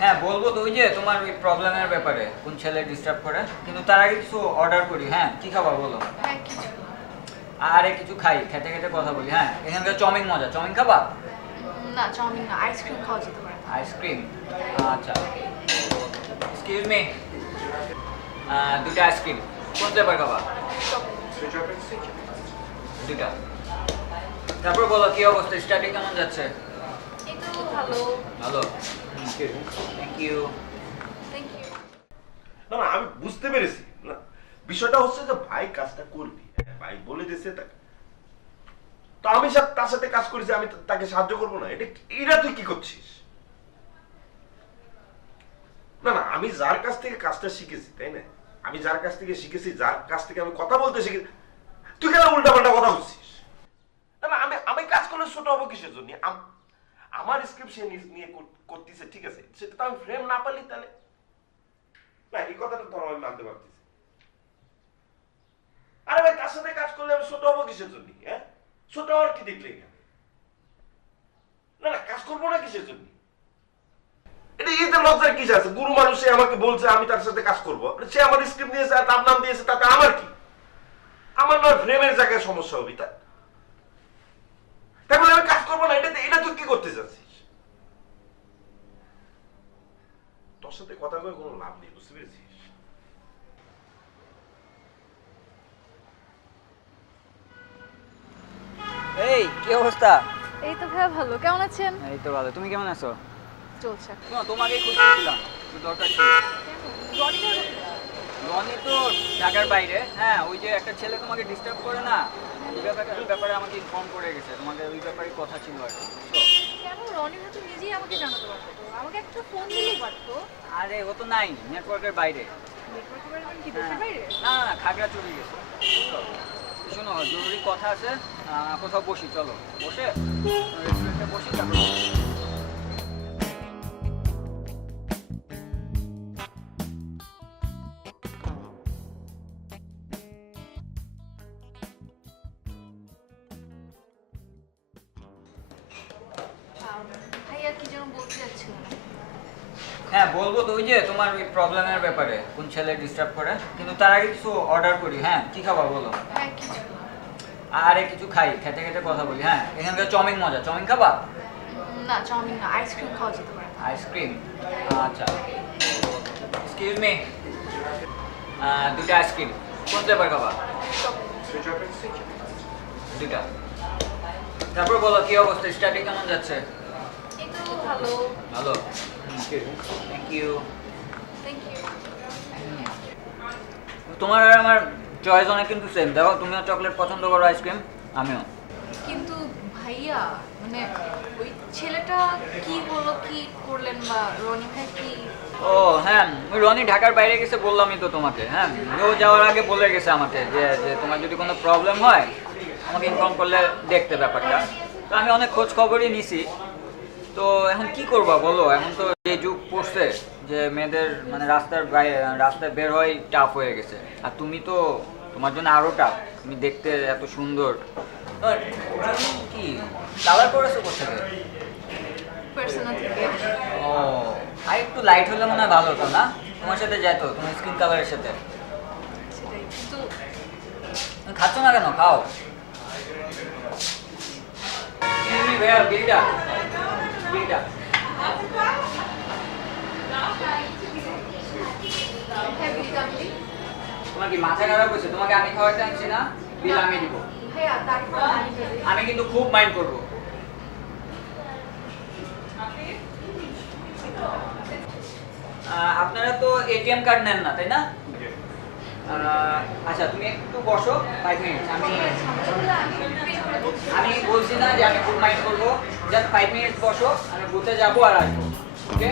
হ্যাঁ বলব তো ওই যে তোমার ওই প্রবলেমের ব্যাপারে কোন ছেলে ডিস্টার্ব করে। কিন্তু তার আগে কিছু অর্ডার করি হ্যাঁ কি খাবার বলো? হ্যাঁ আরে কিছু খাই খেতে খেতে কথা বলি হ্যাঁ। এখানকার চাউমিন মজা চাউমিন খাবা? না চাউমিন না আইসক্রিম খাওয়া যেতে পারে। আইসক্রিম আচ্ছা। এক্সকিউজ মি দুটো আইসক্রিম কোন ফ্লেভার খাবা? দুটা তারপর বলো কি অবস্থা? স্টাডি কেমন যাচ্ছে? ভালো। ভালো থ্যাংক ইউ থ্যাংক ইউ না না আমি বুঝতে পেরেছি। না বিষয়টা হচ্ছে যে ভাই কাজটা করবি ভাই বলে দিয়েছে তাকে। তো আমি তার সাথে কাজ করেছি আমি তাকে সাহায্য করব না। এটা এটা তুই কি করছিস? না না আমি যার কাছ থেকে কাজটা শিখেছি তাই না? আমি যার কাছ থেকে শিখেছি যার কাছ থেকে আমি কথা বলতে শিখেছি। তুই কেন উল্টা পাল্টা কথা বলছিস? না না আমি আমি কাজ করলে ছোট হব কিসের জন্য? আম- আমার স্ক্রিপ্ট সে নিয়ে কর- করতেছে, ঠিক আছে? সেটা তো আমি ফ্রেম না পারলি তাহলে। না, এই কথাটা তো আমি মানতে পারতেছি। আরে ভাই, তার সাথে কাজ করলে আমি ছোট হব কিসের জন্য? হ্যাঁ? ছোট হওয়ার কি দেখলে না না, কাজ করব না কিসের জন্য? এটা এতে লজ্জার কি আছে গুরু মানুষ আমাকে বলছে, আমি তার সাথে কাজ করব। সে আমার স্ক্রিপ্ট আর তার নাম দিয়েছে, তাতে আমার কি? আমার নয় ফ্রেমের জায়গায় সমস্যা হবে, তাই বলে আমি কাজ করব না এটা এটা তুই কি করতে চাচ্ছিস তোর সাথে কথা কয়ে কোনো লাভ নেই বুঝতে পেরেছিস? এই কি অবস্থা? এই তো ভাইয়া ভালো কেমন আছেন? এই তো ভালো তুমি কেমন আছো? চলছে। খুঁজতেছিলাম একটু দরকার ছিল রনি তো ঢাকার বাইরে হ্যাঁ ওই যে একটা ছেলে তোমাকে ডিস্টার্ব করে না ওই ব্যাপারে ওই ব্যাপারে আমাকে ইনফর্ম করে গেছে তোমাদের ওই ব্যাপারে কথা ছিল আর কি রনি তো নিজেই আমাকে জানাতে পারতো। আমাকে একটা ফোন দিলেই পারতো। আরে ও তো নাই নেটওয়ার্কের বাইরে। নেটওয়ার্কের বাইরে মানে কি হ্যাঁ। দেশের বাইরে? না না খাগড়া চলে গেছে? শোনো জরুরি কথা আছে কোথাও বসি চলো। বসে? বসে বসি তারপর বলতে হ্যাঁ বলব তো ওই যে তোমার ওই প্রবলেমের ব্যাপারে কোন ছেলে ডিস্টার্ব করে। কিন্তু তার আগে কিছু অর্ডার করি হ্যাঁ কি খাবার বলো? হ্যাঁ কিছু। আরে কিছু খাই খেতে খেতে কথা বলি হ্যাঁ। এখানকার চাউমিন মজা। চাউমিন খাবা? না চাউমিন না আইসক্রিম খাওয়া যেতে পারে। আইসক্রিম আচ্ছা। এক্সকিউজ মি দুটো আইসক্রিম কোন ফ্লেভার খাবা? দুটা। তারপর বলো কি অবস্থা? স্টাডি কেমন যাচ্ছে? ভালো ভালো থ্যাংক ইউ থ্যাংক ইউ তোমার আর আমার চয়েস অনেক কিন্তু সেম দেখো তুমিও চকলেট পছন্দ করো আইসক্রিম আমিও। কিন্তু ভাইয়া মানে ওই ছেলেটা কি হলো কি করলেন বা রনি ভাই কি? ও হ্যাঁ ওই রনি ঢাকার বাইরে গেছে বললামই তো তোমাকে। হ্যাঁ ও যাওয়ার আগে বলে গেছে আমাকে যে যে তোমার যদি কোনো প্রবলেম হয় আমাকে ইনফর্ম করলে দেখতে ব্যাপারটা। তো আমি অনেক খোঁজ খবরই নিছি। তো এখন কি করবা বলো? এখন তো যে যুগ পড়ছে যে মেয়েদের মানে রাস্তার বাইরে রাস্তায় বের হয় টাফ হয়ে গেছে। আর তুমি তো তোমার জন্য আরও টাফ তুমি দেখতে এত সুন্দর। কি কালার করেছ পার্সোনাল থেকে। ও আর একটু লাইট হলে মনে হয় ভালো হতো না? তোমার সাথে যেত তোমার স্কিন কালারের সাথে। খাচ্ছ না কেন? খাও। ভাইয়া বিলটা আমি দিই। তোমার কি মাথা খারাপ হয়েছে? তোমাকে আমি খাওয়াতে আনছি না, বিল আমি দিব। আমি কিন্তু খুব মাইন্ড করব। আপনারা তো এটিএম কার্ড নেন না, তাই না? আচ্ছা তুমি একটু বসো ফাইভ মিনিট আমি আমি বলছি না যে আমি গুড মাইন্ড করব জাস্ট ফাইভ মিনিট বসো আমি বুথে যাব আর আসব ওকে